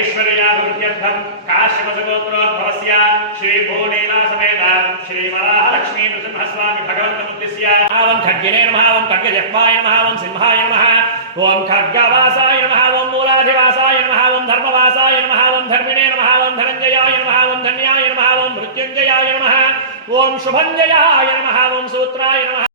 ऐश्वर्याभिवृद्ध्यर्थं काश्यपसगोत्रोद्भवस्य श्री भुवनेना समेत श्री वराहलक्ष्मी नृसिंहस्वामी भगवन्तमुद्दिश्य ओं खड्गिने नमः ओं खड्गजह्वाय नमः ओं सिंहाय नमः ओं खड्गवासाय नमः ओं मूलाधिवासाय नमः ओं धर्मवासाय नमः ओं धर्मिणे नमः ओं धनञ्जयाय नमः ओं धन्याय नमः ओं मृत्युञ्जयाय नमः ओं शुभञ्जयाय नमः ओं सूत्राय नमः।